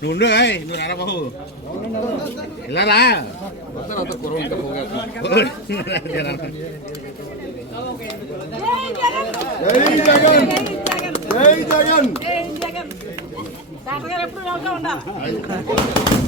నువ్వు ఉండు నువ్వు రారా బాబు. ఇలా రా? జగన్. జగన్. ఎప్పుడు ఉండాలి?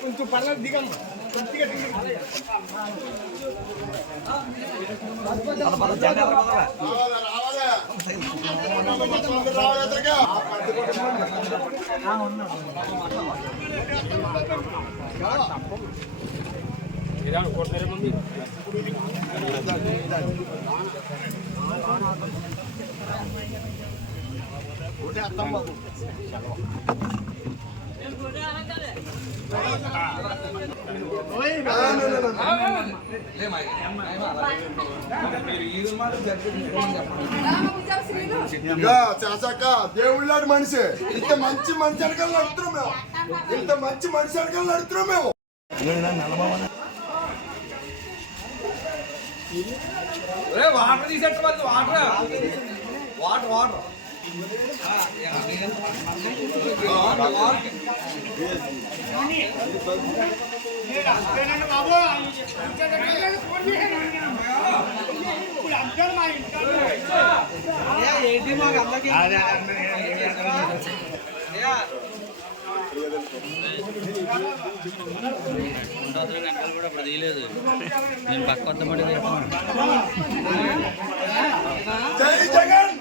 కొంచెం పర్లేదు దిగం కొద్దిగా చాచాక దేవుళ్ళాడు మనిషి. ఇంత మంచి మనిషి అనకాల నడుతున్నాం మేము. ఇంత మంచి మనిషి అనకాల నడుతున్నాం మేము. వాటర్ తీసేట వాళ్ళు వాటర్ వాటర్ వాటర్ ఏంటి మాకు అందరికీ కూడా ఇప్పుడు తీయలేదు నేను పక్క కొత్త మడి జై జగన్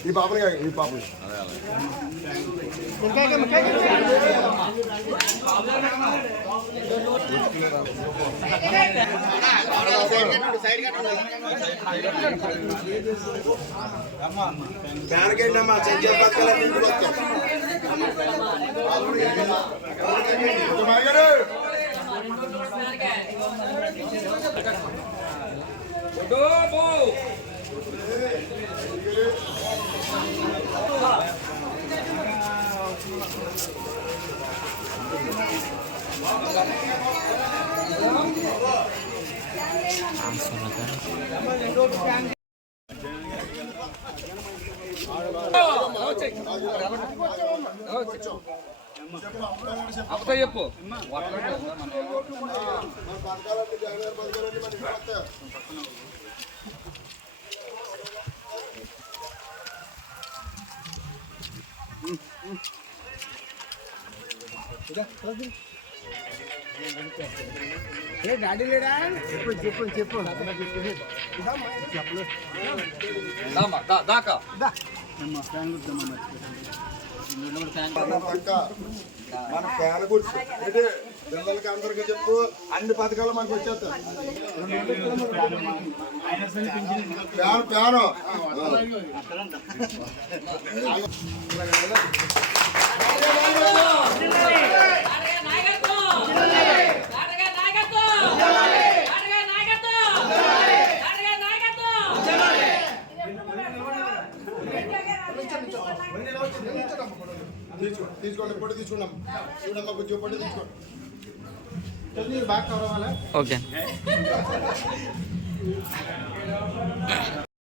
ఈ పాపని ఈ పాపని. బ్యానకెళ్ళమ్మా చెంచల్ పక్కల ఇంటికి అప్పుడు చెప్పు దామా, దా- దాకా. మన పక్క మన ఫ్యాన్ గుర్తు ఏంటి? పిల్లలకి అందరికీ చెప్పు అన్ని పథకాలు మనకు వచ్చేస్తాయి. ప్యాను తారగా తీసుకోండి తీసుకోండి ఇప్పుడు తీసుకున్నాం. చూడమ్మా కొంచెం పొడి తీసుకోండి. ఓకే.